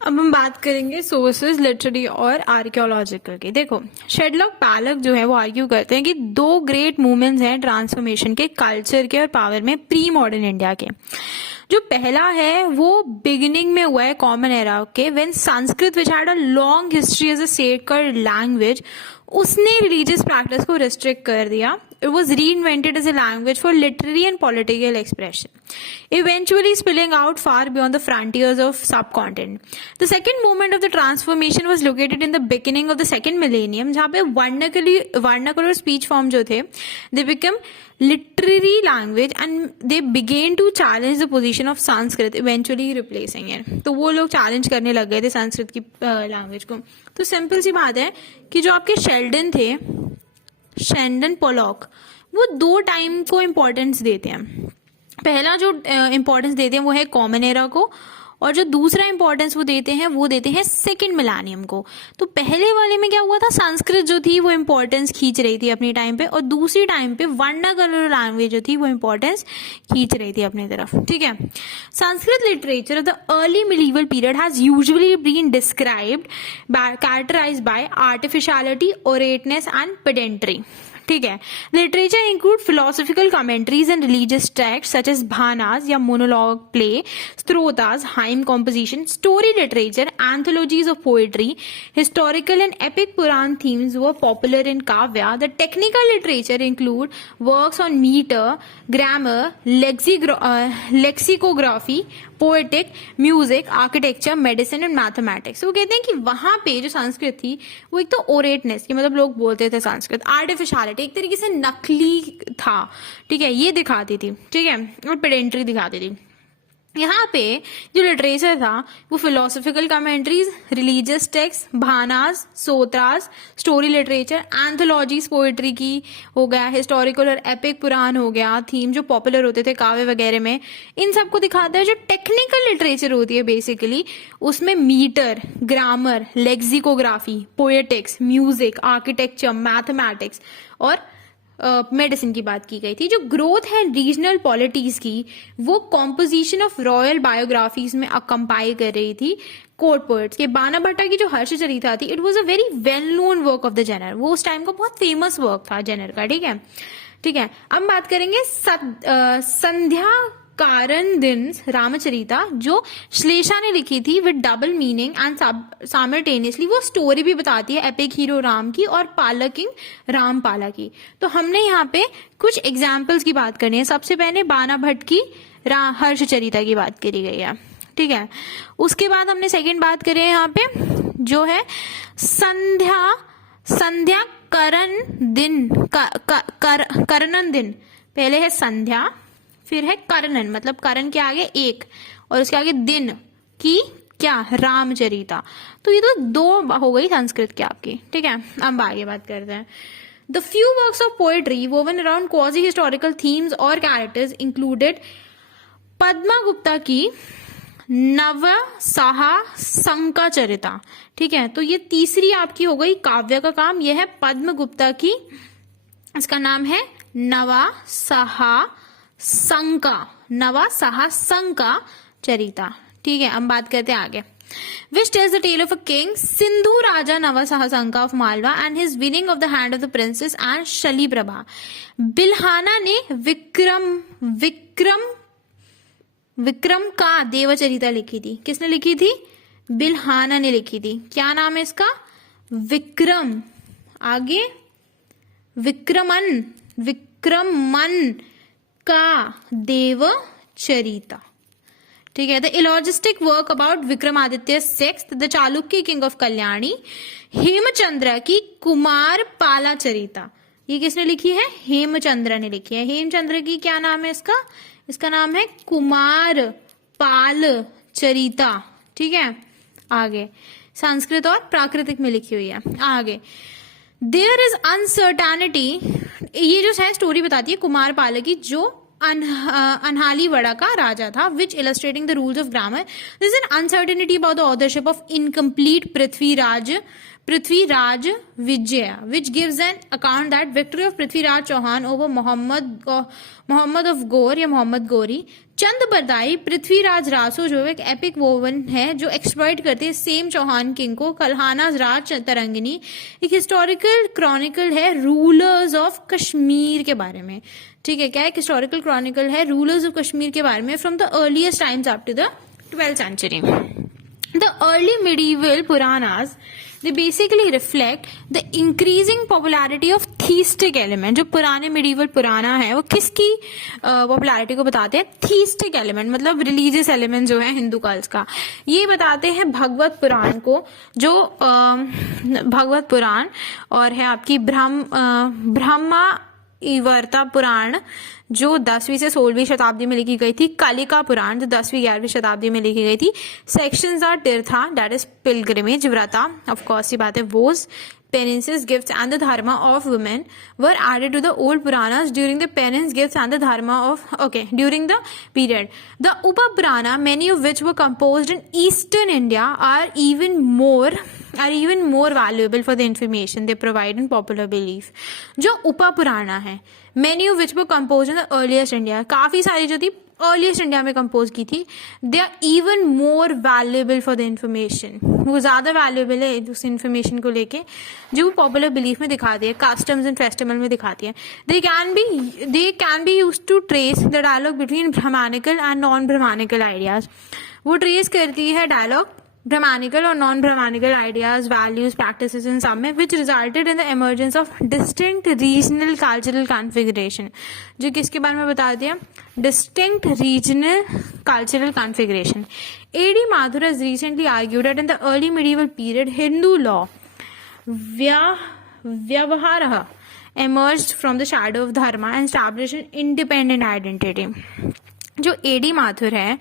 अब हम बात करेंगे सोर्सेज लिटरेरी और आर्कियोलॉजिकल की। देखो, शेडलॉक पैलक जो है वो आर्ग्यू करते हैं कि दो ग्रेट मूवमेंट्स हैं ट्रांसफॉर्मेशन के, कल्चर के और पावर में प्री मॉडर्न इंडिया के। जो पहला है वो बिगिनिंग में हुआ है कॉमन एरा के, when Sanskrit which had a long history as a sacred language, उसने रिलीजियस प्रैक्टिस को रिस्ट्रिक्ट कर दिया. It was reinvented as a language for literary and political expression, eventually spilling out far beyond the frontiers of subcontinent. The second moment of the transformation was located in the beginning of the second millennium, जहाँ पे vernacular speech form जो थे, they became literary language and they began to challenge the position of Sanskrit, eventually replacing it. तो वो लोग challenge करने लग गए थे संस्कृत की लैंग्वेज को. तो सिंपल सी बात है कि जो आपके शेल्डन पोलॉक, वो दो टाइम को इम्पोर्टेंस देते हैं. पहला जो इम्पोर्टेंस देते हैं वो है कॉमन एरा को, और जो दूसरा इम्पोर्टेंस वो देते हैं सेकेंड मिलानियम को. तो पहले वाले में क्या हुआ था, संस्कृत जो थी वो इम्पोर्टेंस खींच रही थी अपनी टाइम पे, और दूसरी टाइम पे वर्नाकुलर लैंग्वेज जो थी वो इम्पोर्टेंस खींच रही थी अपनी तरफ. ठीक है. Sanskrit literature of the early medieval period has usually been described characterised by artificiality, ornateness and pedantry. ठीक है. Literature include philosophical commentaries and religious text such as bhanas या monologue play, stotras, hymn composition, story literature, anthologies of poetry, historical and epic Purana themes were popular in kavya. The technical literature include works on meter, grammar, lexicography, poetic, music, architecture, medicine and mathematics. वो कहते हैं कि वहां पे जो संस्कृत थी वो एक तो ओरेटनेस की, मतलब लोग बोलते थे संस्कृत, आर्टिफिशियलिटी, एक तरीके से नकली था. ठीक है, ये दिखाती थी. ठीक है, और पेडेंट्री दिखाती थी. यहाँ पे जो लिटरेचर था वो philosophical commentaries, religious text, bhanas, stotras, story literature, anthologies poetry की हो गया, हिस्टोरिकल और एपिक पुराण हो गया, थीम जो पॉपुलर होते थे काव्य वगैरह में, इन सबको दिखाता है. जो टेक्निकल लिटरेचर होती है बेसिकली, उसमें metre, grammar, lexicography, poetics, music, architecture, mathematics और मेडिसिन की बात की गई थी. जो ग्रोथ है रीजनल पॉलिटीज की, वो कॉम्पोजिशन ऑफ रॉयल बायोग्राफीज में अकम्पाई कर रही थी कोर्ट पोएट्स के. बाना भट्टा की जो हर्षचरिता थी, it was a very well known work of the genre. वो उस टाइम का बहुत फेमस वर्क था जेनर का. ठीक है. ठीक है, अब बात करेंगे संध्या कारण दिन रामचरिता, जो श्लेषा ने लिखी थी with double meaning and simultaneously. वो स्टोरी भी बताती है एपिक हीरो राम की और पालकिंग रामपाला की. तो हमने यहाँ पे कुछ एग्जाम्पल्स की बात करनी है. सबसे पहले बाना भट्ट की हर्षचरिता की बात करी गई है. ठीक है. उसके बाद हमने सेकेंड बात करी है यहाँ पे जो है संध्या करण दिन, करनन दिन. पहले है संध्या, फिर है करनन, मतलब करण के आगे एक और उसके आगे दिन की क्या, रामचरिता. तो ये तो दो हो गई संस्कृत की आपकी. ठीक है, अब आगे बात करते हैं. The few works of poetry woven around quasi historical themes और कैरेक्टर्स इंक्लूडेड पद्मा गुप्ता की नव साहा संका चरिता. ठीक है, तो ये तीसरी आपकी हो गई काव्य का काम. यह है पद्म गुप्ता की, इसका नाम है नवा साहा संका चरिता. ठीक है, अब बात करते हैं आगे. Which tells the tale of a king, Sindhu Raja Navasahasanka of Malwa and his winning of the hand of the princess and Shali Prabha. बिल्हाना ने विक्रम का देवचरिता लिखी थी. किसने लिखी थी? बिल्हाना ने लिखी थी. क्या नाम है इसका? विक्रम. आगे विक्रमन का देवचरिता. ठीक है. The eulogistic work about Vikramaditya sixth, the Chalukya king of Kalyani. Hemachandra की कुमार पाला चरिता. ये किसने लिखी है? हेमचंद्र ने लिखी है. हेमचंद्र की क्या नाम है इसका? इसका नाम है कुमार पाल चरिता. ठीक है. आगे संस्कृत और प्राकृतिक में लिखी हुई है. आगे देयर इज अनसर्टेनिटी. ये जो है स्टोरी बताती है कुमार पाल की, जो अनहाली वड़ा का राजा था, which illustrating the rules of grammar. This is an uncertainty about the authorship of incomplete Prithviraj Vijaya, which gives an account that victory of Prithviraj Chauhan over Muhammad of Gor या मोहम्मद गोरी चंद पृथ्वीराज रासो जो एक एपिक वोवन है जो एक्सप्लॉइट करती है same Chauhan king को। Kalhana Rajatarangini एक historical chronicle है रूलर्स ऑफ कश्मीर के बारे में। ठीक है, क्या एक हिस्टोरिकल क्रॉनिकल है रूलर्स ऑफ कश्मीर के बारे में from the earliest times up to the 12th century. The early medieval Puranas, they basically reflect the increasing popularity of theistic element. जो पुराने medieval पुराना है वो किसकी popularity को बताते हैं? theistic element, मतलब religious element जो है हिंदू कल्ट का, ये बताते हैं भगवत पुराण को, जो भगवत पुराण और है आपकी ब्रह्मा इवर्ता पुराण जो 10वीं से 16वीं शताब्दी में लिखी गई थी, कालिका पुराण जो 10वीं 11वीं शताब्दी में लिखी गई थी, sections are tirtha that is pilgrimage, vrata of course ये बात है, vows, penances, gifts and the dharma of women were added to the old Puranas during the penance, gifts and the dharma of during the period. The Upa Purana, many of which were composed in Eastern India, are even more valuable for the information they provide in popular belief. जो उपा पुराना है, many of which were composed in the earliest India, काफी सारी जो थी earliest India में compose की थी, they are even more valuable for the information, वो ज्यादा वैल्यूएबल है उस इंफॉर्मेशन को लेके जो वो पॉपुलर बिलीफ में दिखाती है, कस्टम्स एंड फेस्टिवल में दिखाती है. They can be use to trace the dialogue between brahmanical and non brahmanical ideas. वो ट्रेस करती है डायलॉग ब्राह्मणिकल और non brahmanical ideas, values, practices इन सब में, which resulted in the emergence of distinct regional cultural configuration. जो किसके बारे में बताती है? Distinct regional cultural configuration. A.D. Mathur has recently argued that in the early medieval period, Hindu law vyavaharah emerged from the shadow of dharma and established an independent identity. जो A.D. Mathur है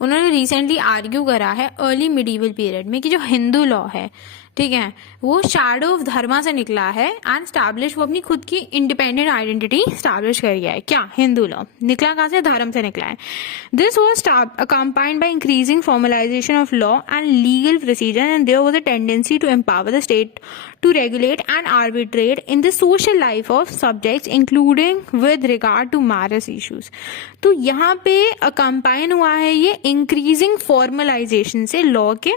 उन्होंने recently argue करा है early medieval period में कि जो Hindu law है, ठीक है, वो शैडो ऑफ धर्मा से निकला है एंड स्टैब्लिश, वो अपनी खुद की इंडिपेंडेंट आइडेंटिटी स्टैब्लिश कर गया है. क्या? हिंदू लॉ निकला कहाँ से? धर्म से निकला है. This was accompanied by increasing formalisation of law and legal procedure and there was a tendency to empower the state to regulate and arbitrate in the social life of subjects including with regard to marriage issues. तो यहाँ पे कंपाइन हुआ है ये increasing formalisation से law के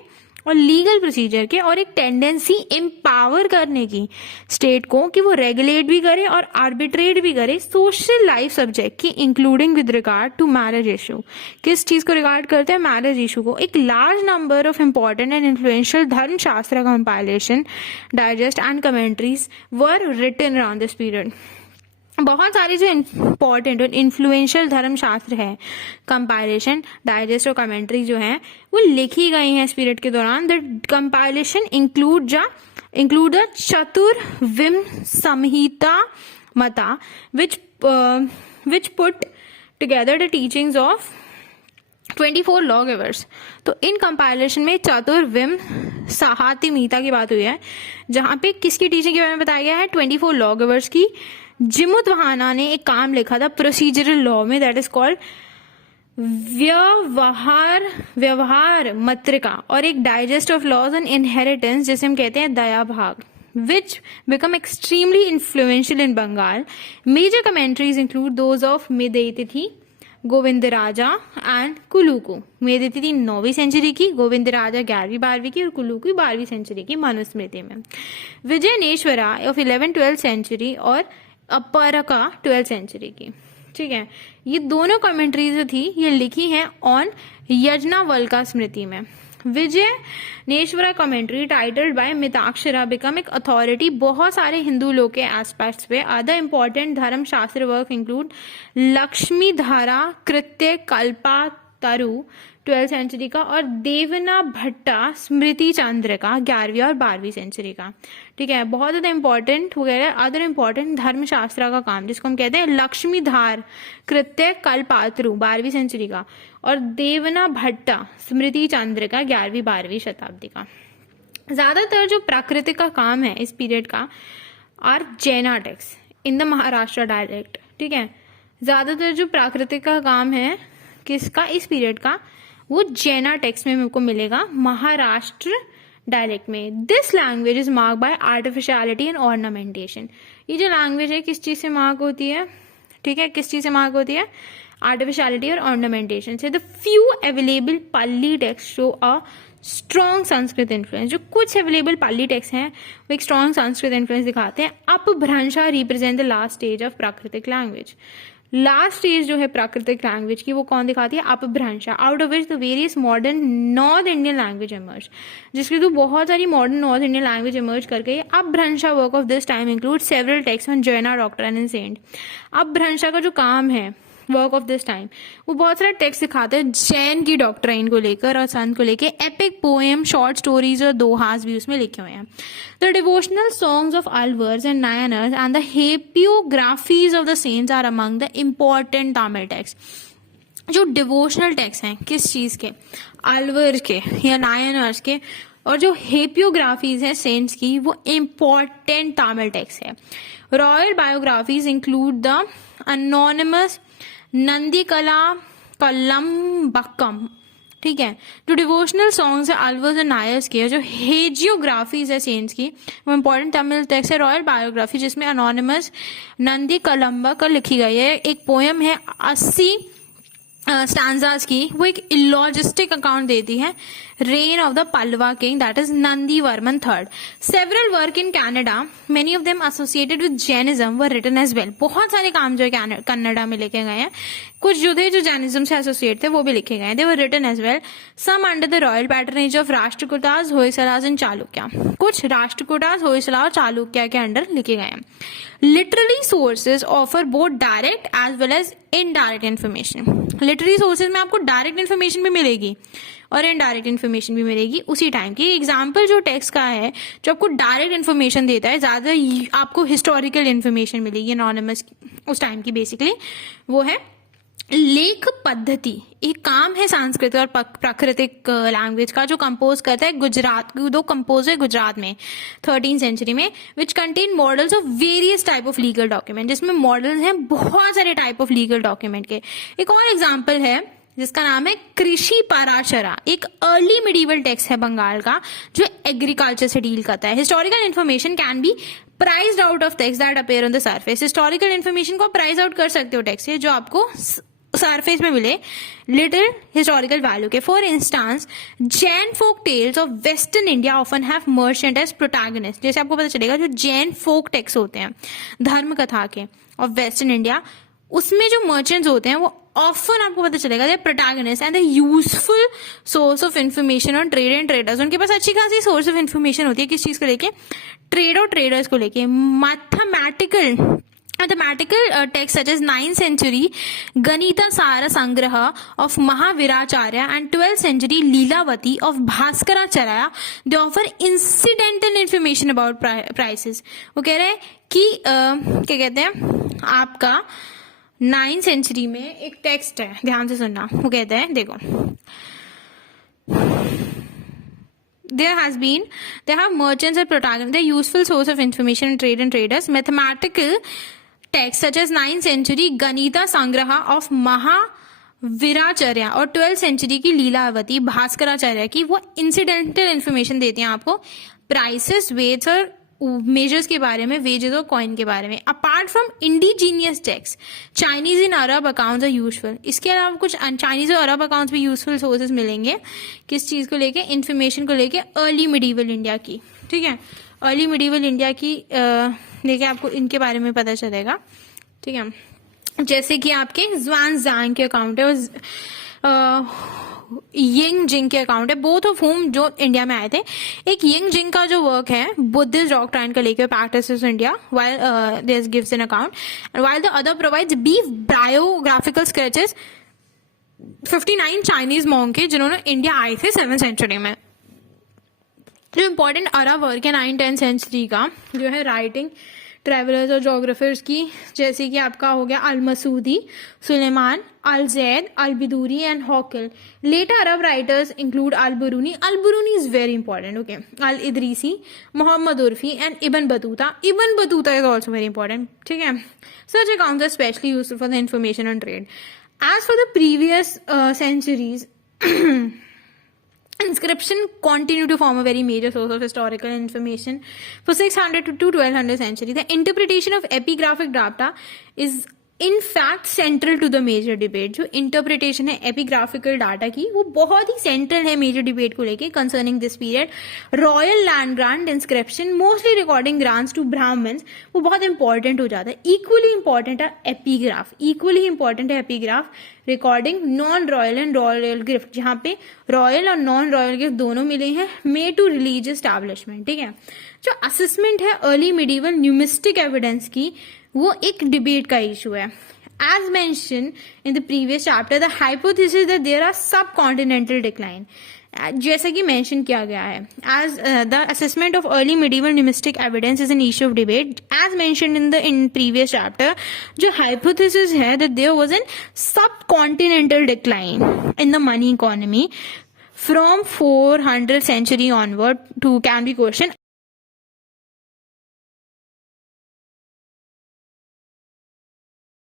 और लीगल प्रोसीजर के, और एक टेंडेंसी एम्पावर करने की स्टेट को कि वो रेगुलेट भी करे और आर्बिट्रेट भी करे सोशल लाइफ सब्जेक्ट की, including with regard to marriage issue. किस चीज को रिगार्ड करते हैं? मैरिज इशू को. एक large number of important and influential dharma shastra compilation, digest and commentaries were written around this period. बहुत सारी जो इम्पोर्टेंट और इन्फ्लुएंशियल धर्म शास्त्र है, कंपाइलेशन, डाइजेस्ट और कमेंट्री जो है वो लिखी गई हैं इस पीरियड के दौरान. द कंपाइलेशन इंक्लूड द चतुर्विम संहिता मता which put together the teachings of 24 law givers. तो इन कंपाइलेशन में चतुर्विम साहातिमीता की बात हुई है, जहां पे किसकी टीचिंग के बारे में बताया गया है? 24 लॉ गिवर्स की. जिमुतवाहना ने एक काम लिखा था प्रोसीजरल लॉ में, that is called Vyavahara Matrika, और एक digest of laws and inheritance जिसे हम कहते हैं दया भाग, which become extremely influential in Bengal. Major commentaries include those of Medhatithi, Govindaraja and Kulluka. Medhatithi 9वीं सेंचुरी की, गोविंदराजा 11वीं 12वीं की और कुलुकु 12वीं सेंचुरी की मनुस्मृति में. विजयनेश्वरा ऑफ 11th-12th सेंचुरी और अपरका 12th सेंचुरी की. ठीक है, ये दोनों कमेंट्रीज जो थी ये लिखी हैं ऑन यज्ञवल्क्य स्मृति में. Vijnaneshwara commentary titled by Mitakshara become एक अथॉरिटी बहुत सारे हिंदू लोग के एस्पेक्ट्स पे. अदर इंपॉर्टेंट धर्म शास्त्र वर्क इंक्लूड लक्ष्मीधारा कृत्य कल्पातरु 12th सेंचुरी का और देवना भट्टा स्मृति चंद्र का 11वीं और 12वीं सेंचुरी का. ठीक है, बहुत ज्यादा इंपॉर्टेंट वगैरह अदर इंपॉर्टेंट धर्म शास्त्र का काम जिसको हम कहते हैं लक्ष्मीधार कृत्य कल्पातरु 12वीं सेंचुरी का और देवना भट्टा स्मृति चंद्र का 11वीं 12वीं शताब्दी का. ज्यादातर जो प्राकृतिक का काम है इस पीरियड का आर जैना text in the Maharashtra dialect. ठीक है, ज्यादातर जो प्राकृतिक का काम है किसका इस पीरियड का, वो जैना टेक्स्ट में हमको मिलेगा महाराष्ट्र डायलेक्ट में. This language is mark bye artificiality and ornamentation. ये जो लैंग्वेज है किस चीज से मार्क होती है? ठीक है, किस चीज से मार्क होती है? आर्टिफिशियलिटी और ऑर्नामेंटेशन से। The few available Pali text show a strong Sanskrit influence. जो कुछ अवेलेबल पाली टेक्स्ट हैं वो एक स्ट्रॉन्ग संस्कृत इन्फ्लुएंस दिखाते हैं। Apabhramsha represent the last stage of Prakrit language. Last stage जो है प्राकृतिक लैंग्वेज की वो कौन दिखाती है? Apabhramsha. Out of which the various modern north Indian language emerge, जिसके थ्रू बहुत सारी modern north Indian language emerge कर गई। Apabhramsha work of this time include several text on Jaina doctrine and saint. Apabhramsha का जो काम है वर्क ऑफ दिस टाइम, वो बहुत सारा टेक्स्ट दिखाते हैं जैन की डॉक्ट्राइन को लेकर और संत को लेकर। एपिक पोएम, शॉर्ट स्टोरीज और दोहास भी उसमें लिखे हुए हैं। The devotional songs of Alvars and Nayanars and the hagiographies of the saints are among the important Tamil text. जो डिवोशनल टेक्स्ट हैं किस चीज के? अलवर्स के या नायनर्स के, और जो हेपियोग्राफीज है सेंट्स की वो इम्पॉर्टेंट तमिल टेक्स्ट है। Royal biographies include the anonymous Nandi कला कलम्बक्कम, ठीक है। जो डिवोशनल सॉन्ग्स है अलवर्स और नायर्स के, जो हेजियोग्राफीज है सेंट्स की वो इंपॉर्टेंट तमिल टेक्स्ट है। रॉयल बायोग्राफी जिसमें अनोनिमस नंदी कलम्बक लिखी गई है। एक पोएम है 80 स्टैंजाज की, वो एक इलॉजिस्टिक अकाउंट देती है reign of the Pallava king, that is Nandi Varman third. Several work in Kannada, many of them associated with Jainism were written as well. बहुत सारे काम जो है कन्नडा में लिखे गए हैं, कुछ जो थे जो जैनिज्म से एसोसिएट थे वो भी लिखे गए हैं। They were written as well, some under the royal patronage of Rashtrakutas, Hoysalas and Chalukya. कुछ राष्ट्रकूटास, होयसला और चालुक्य के अंडर लिखे गए हैं। Literary sources offer both direct as well as indirect information. Literary sources में आपको डायरेक्ट इन्फॉर्मेशन भी मिलेगी और इनडायरेक्ट इन्फॉर्मेशन भी मिलेगी उसी टाइम की। एग्जाम्पल जो टेक्स्ट का है जो आपको डायरेक्ट इन्फॉर्मेशन देता है, ज्यादा आपको हिस्टोरिकल इन्फॉर्मेशन मिलेगी एनोनिमस उस टाइम की, बेसिकली वो है लेख पद्धति। एक काम है संस्कृत और प्राकृतिक लैंग्वेज का जो कंपोज करता है गुजरात, दो कंपोज है गुजरात में 13th सेंचुरी में, which contain models of various type of legal document, जिसमें मॉडल्स हैं बहुत सारे टाइप ऑफ लीगल डॉक्यूमेंट के। एक और एग्जाम्पल है जिसका नाम है कृषि पराशरा, एक अर्ली मिडीवल टेक्स्ट है बंगाल का जो एग्रीकल्चर से डील करता है। Historical information can be prized out of text that appear on the surface. Historical information को प्राइज आउट कर सकते हो टेक्स्ट से जो आपको सरफेस में मिले लिटिल हिस्टोरिकल वैल्यू के। For instance, Jain folk tales of western India often have merchant as protagonist. जैसे आपको पता चलेगा जो जैन फोक टेक्स्ट होते हैं धर्म कथा के ऑफ वेस्टर्न इंडिया, उसमें जो मर्चेंट्स होते हैं वो ऑफन आपको पता चलेगा they protagonist and the useful source of information on trade and traders. उनके पास अच्छी खासी सोर्स ऑफ इन्फॉर्मेशन होती है किस चीज को लेके? ट्रेड और ट्रेडर्स को लेके। Mathematical texts such as 9th century Ganita Sara Sangraha of Mahaviracharya and 12th century Leelavati of Bhaskaracharya, they offer incidental information about prices. वो कह रहे हैं कि क्या कहते हैं, आपका 9th century में एक टेक्स्ट है, ध्यान से सुनना। वो कहते हैं देखो, there have merchants and protagonists, they're useful source of information in trade and traders. Mathematical texts such as 9th century Ganita Sangraha of Mahaviracharya और 12th century की लीलावती भास्कराचार्य की, वो इंसिडेंटल इन्फॉर्मेशन देती हैं आपको प्राइसेस, वेट्स और मेजर्स के बारे में, वेजेस और कॉइन के बारे में। Apart from indigenous text, Chinese in Arab accounts are useful. इसके अलावा कुछ चाइनीज और अरब अकाउंट्स भी यूजफुल सोर्सेज मिलेंगे किस चीज को लेके? इन्फॉर्मेशन को लेके अर्ली मिडीवल इंडिया की, ठीक है। अर्ली मिडीवल इंडिया की देखिए आपको इनके बारे में पता चलेगा, ठीक है। जैसे कि आपके ज़्वानज़ांग के अकाउंट है यिंग जिंग के अकाउंट है, बोथ ऑफ होम जो इंडिया में आए थे। एक यिंग जिंग का जो वर्क है बुद्धिस्ट डॉक्ट्राइन का लेकर practices India, while there gives an account and while the other provides brief biographical sketches 59 Chinese monk के जिन्होंने इंडिया आए थे 7th सेंचुरी में। जो इम्पोर्टेंट अरब वर्क है 9th-10th सेंचुरी का जो है राइटिंग ट्रेवलर्स और जोग्राफर्स की, जैसे कि आपका हो गया al Masudi, Sulaiman, al Zaid, al Biduri and Hawqal. Later Arab writers include al Biruni. Al Biruni is very important, okay. Al Idrisi, Muhammad Aufi and Ibn Battuta. Ibn Battuta is also very important, ठीक है। Such accounts are especially useful for the information on trade. As for the previous centuries, inscription continue to form a very major source of historical information for 600 to 1200 century. The interpretation of epigraphic data is in fact central to the major debate. जो interpretation है epigraphical data की, वो बहुत ही central है major debate को लेके concerning this period. Royal land grant inscription mostly recording grants to Brahmans, वो बहुत इंपॉर्टेंट हो जाता है। इक्वली इंपॉर्टेंट है एपिग्राफ, इक्वली इंपॉर्टेंट है epigraph recording non royal and royal gift, जहाँ पे रॉयल और नॉन रॉयल गिफ्ट दोनों मिले हैं, मेड टू रिलीजियस एस्टैब्लिशमेंट। ठीक है, जो असेसमेंट है अर्ली मिडिवल न्यूमिस्टिक एविडेंस की, वो एक डिबेट का इशू है। As mention in the previous chapter, the hypothesis that there are subcontinental decline, जैसा कि मेंशन किया गया है। As the assessment of early medieval numismatic evidence is an issue of debate as mention in previous chapter. जो hypothesis है that there was an subcontinental decline in the money economy from 400 century onward to can be question